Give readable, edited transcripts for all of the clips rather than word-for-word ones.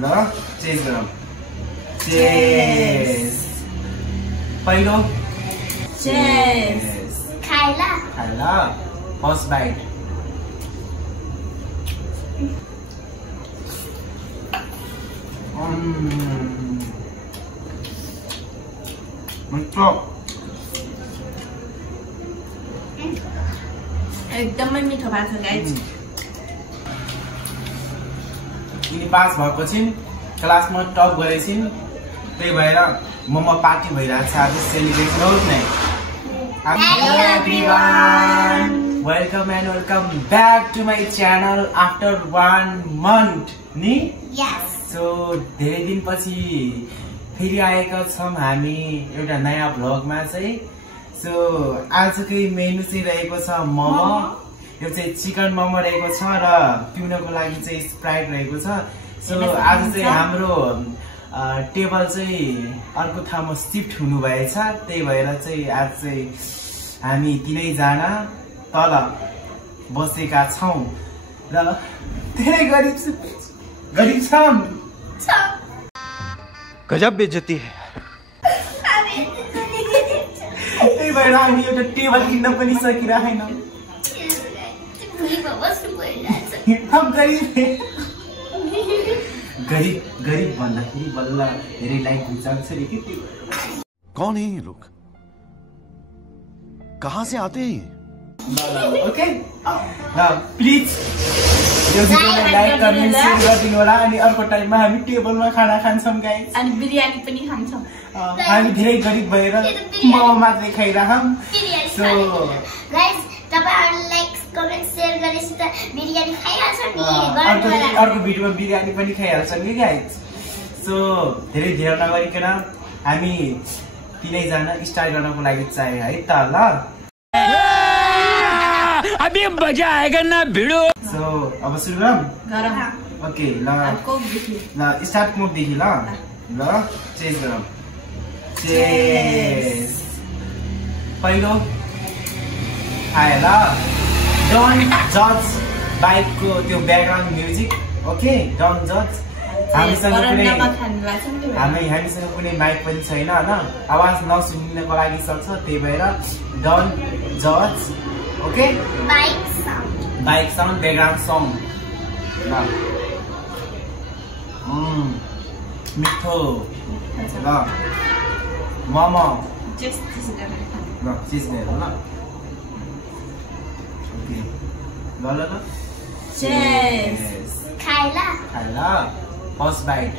ल चेस गरौँ चेस पहिलो चेस खाइला फर्स्ट बाइट एकदमै मिठो भएको छ गाइज। यिनी पास भएको छिन् क्लासमा टप गरेछिन् त्यही भएर मोमो पार्टी भइरहेको छ आज सेलिब्रेट होस् नै। Hello everyone welcome and welcome back to my channel after 1 month नि यस सो धेरै दिनपछि फेरि आएका छौँ हामी एउटा नयाँ भ्लगमा चाहिँ। सो आजकै मेनु चाहिँ रहेको छ मोमो, यो चाहिँ चिकन मोमो रहेको छ र पिउनको लागि चाहिँ स्प्राइट रहेको छ। सो आज चाहिँ हाम्रो टेबल चाहिँ अर्को ठाउँमा शिफ्ट हुनुभएछ त्यही भएर चाहिँ आज चाहिँ हामी तिनैजना तल बसेका छौँ र धेरै गरिब छौँ। गजब बेइज्जती है। त्यही भएर हामी एउटा टेबल किन्न पनि सकिरहेनौँ। गरीब भन्दाखेरि बल्ल धेरै लाइक हुन्छ अरे के। कौन है ये लोग, कहाँ से आते हैं? ओके प्लिज यो भिडियोलाई लाइक कमेन्ट शेयर गरिदिनु होला। अनि अर्को टाइममा हामी टेबलमा खाना खान्छौँ गाइस अनि बिरयानी पनि खान्छौँ। हामी धेरै गरिब भएर मोमो मात्रै खाइरहौँ। सो गाइस तपाईहरुले लाइक कमेन्ट शेयर गरेपछि त बिरयानी खाइहाल्छौँ नि। अर्को भिडियोमा बिरयानी पनि खाइहाल्छौँ नि गाइस। सो धेरै ढेर नगरिकन हामी तिनैजना स्टार्ट गर्नको लागि चाहियो है त ल। अभी मजा आएगा ना भिडो। सो अब सुरु गरौँ। ओके ल स्टार्ट मोडदेखि ल चेस गरौँ चेस पहिलो खाइला डोन्ट जज बाइकको त्यो ब्याकग्राउन्ड म्युजिक। ओके डोन्ट जज। हामीसँग कुनै माइक पनि छैन होइन, आवाज नसुनिनको लागि सक्छ त्यही भएर डोन्ट जज। Okay bike sound background sound ल मिठो ल मोमो ल चिज मेरो ल ओके ल चेस खाइला फर्स्ट बाइट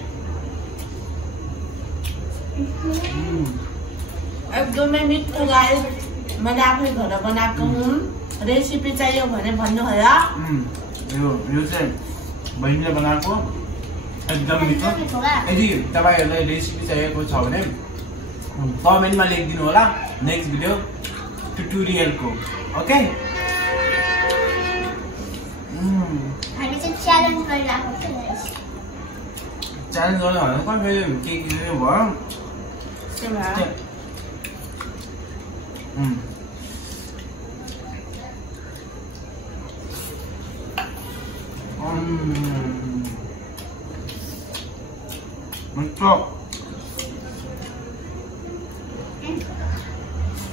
एकदमै मिठो गाइस। मैले आफै घर बनाएको हुँ। रेसिपी चाहियो भने भन्नु होला। यो चाहिँ बहिनीले बनाएको एकदम मिठो। यदि तपाईँहरूलाई रेसिपी चाहिएको छ भने कमेन्टमा लेखिदिनु होला नेक्स्ट भिडियो ट्युटोरियलको। ओके हामी चाहिँ च्यालेन्ज गरिरहेको च्यालेन्ज गर्नु भनेको फेरि के भयो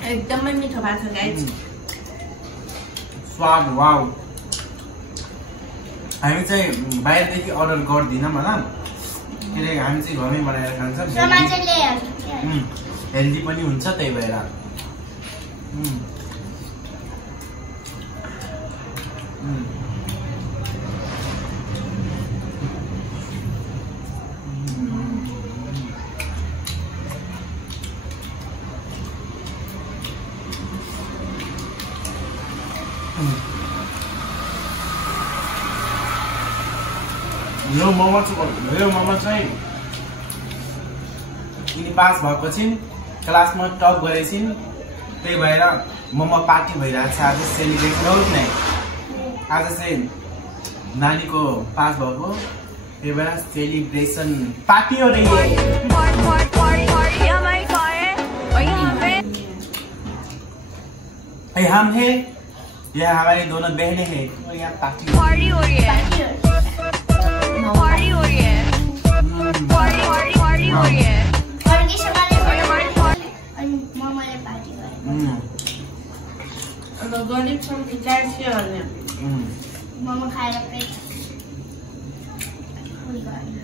एकदमै मिठो भएको छ गाइस। स्वाद वाउ। हामी चाहिँ बाहिरदेखि अर्डर गर्दैनौँ होला किनकि हामी चाहिँ घरमै बनाएर खान्छौँ। हेल्दी पनि हुन्छ त्यही भएर। यो मोमो चाहिँ यिनी पास भएको छिन् क्लासमा टप गरेछिन् त्यही भएर मोमो पार्टी भइरहेको छ आज सेलिब्रेट होस् नै। आज चाहिँ नानीको पास भएको त्यही भएर सेलिब्रेसन पार्टी हो रही है। हम हैं यह हमारी दोनों बहनें हैं और यहाँ पार्टी हो रही है। गाइस के भन्ने मोमो खाएर पेट फुल भयो।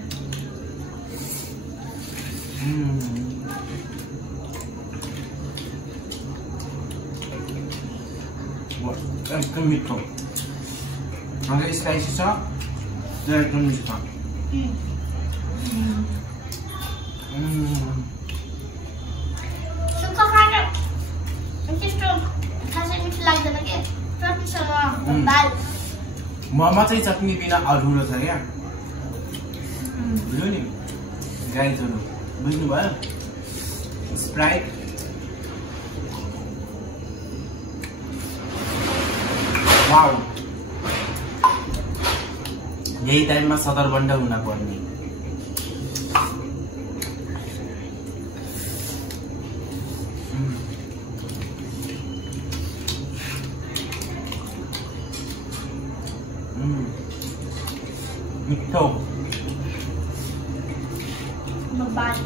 एकदम मिठो हल्का स्पाइसी छ एकदम मिठो सुक्खा खाएर त्यस्तो खासै मिठो लाग्दैन के चटनीसँग दाल मोमो चाहिँ चटनी बिना अधुरो छ क्या बुझ्यो नि गाइजहरू बुझ्नुभयो स्प्राइट वाउ यही टाइममा सदरबन्द हुन पर्ने मिठो बाल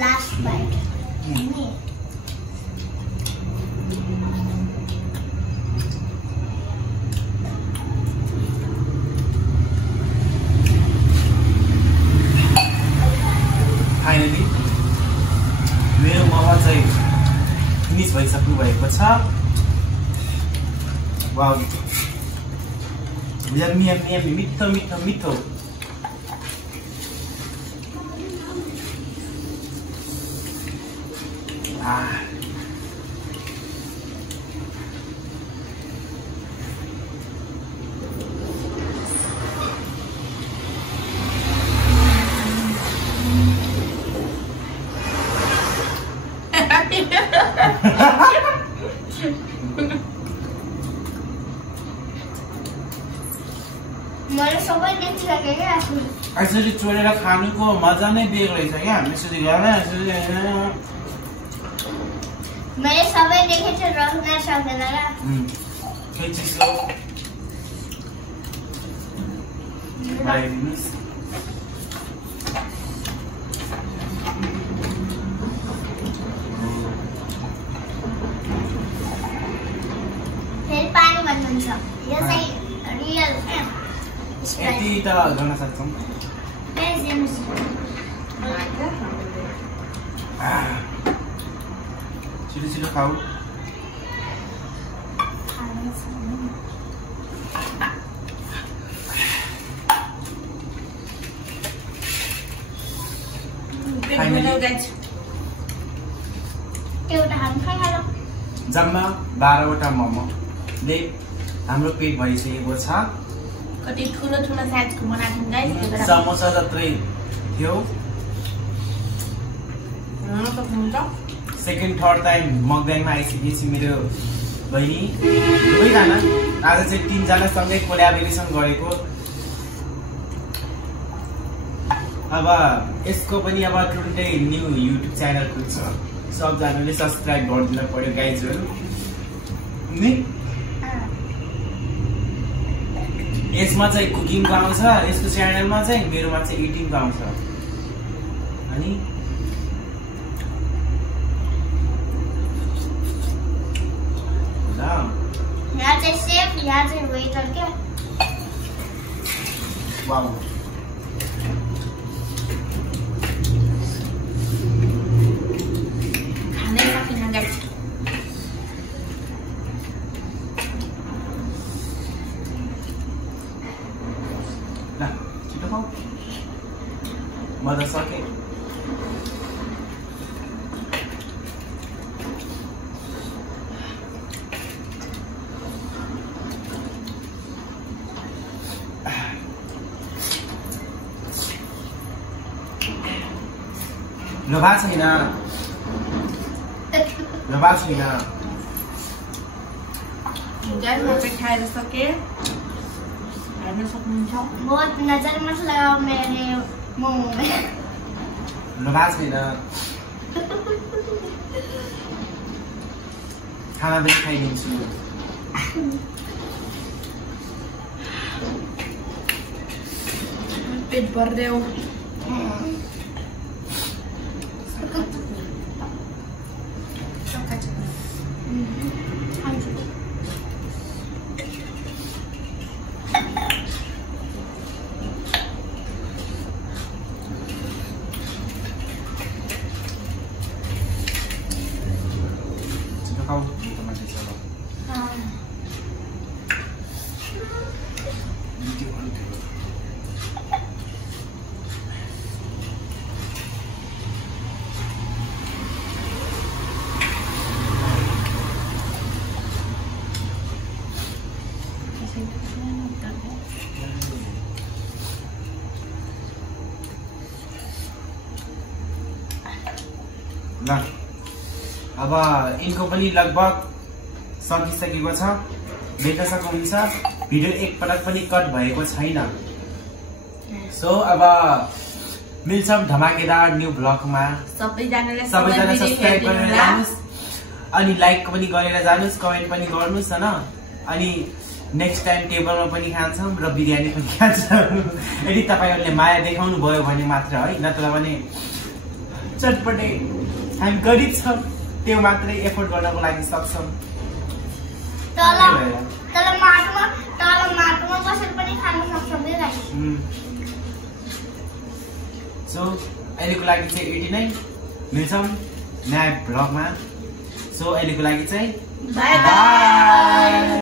last bite. फाइनली मेरो मोमो चाहिँ फिनिस भइसक्नु भएको छ वाउ यम्मी यम्मी यम्मी मिठो मिठो मिठो मैले सबै देखिसके क्या यसरी चोरेर खानुको मजा नै बेग्लै छ क्या यसरी गरेर मैले सबै देखेछु रोक्न सक्दैन क्या केही चिसो खाइदिनुहोस् फेरि पानी भन्नुहुन्छ यो चाहिँ रियल यति त गर्न सक्छौँ छिटो छिटो खाऊ जम्मा 12वटा मोमोले हाम्रो पेट भइसकेको छ कति ठुलो ठुलो साइजको बनाएको गाइस समोसा जत्रै थियो सेकेन्ड थर्ड टाइम मकदाङमा आइसकेपछि मेरो बहिनी दुवैजना आज चाहिँ 3 जना सँगै कोल्याबोरेसन गरेको अब यसको पनि अब टुटै न्यू युट्युब च्यानल खुल्छ सबजनाले सब्स्क्राइब गरिदिनु पर्यो गाइजहरू नि यसमा चाहिँ कुकिङको आउँछ यसको च्यानलमा चाहिँ मेरोमा चाहिँ इटिङको आउँछ अनि यहाँ चाहिँ सेफ यहाँ चाहिँ वेटर क्या वाउ खानै सकिन गाइस ल छिटो खाऊ म त सकेँ ल भएको छैन गाइस म चाहिँ खाएर सके हेर्न सक्नुहुन्छ बहुत नजर मत लगाओ मेरे मोमो में ल भएको छैन खाना पनि खाइदिन्छु पेट भरिदेऊ खाऊ टमाटर चलो ल अब इनको पनि लगभग सकिसकेको छ देख्न सक्नुहुन्छ भिडियो एकपटक पनि कट भएको छैन सो अब मिल्छौं धमाकेदार न्यू ब्लगमा सबैजनाले सब्स्क्राइब गरेर जानुस् अनि लाइक पनि गरेर जानुस् कमेन्ट पनि गर्नुस् हैन अनि नेक्स्ट टाइम टेबलमा पनि खान्छौं र बिरयानी पनि खान्छौं यदि तपाईहरुले माया देखाउनु भयो भने मात्र है नत्र भने चटपटे हामी गरिब छौं त्यो मात्रै एफोर्ड गर्नको लागि सक्छौं तल माटोमा बसेर पनि खान सक्छौं नि गाइस सो अहिलेको लागि चाहिँ यति नै मिल्छौं नयाँ ब्लगमा सो अहिलेको लागि चाहिँ बाइ बाइ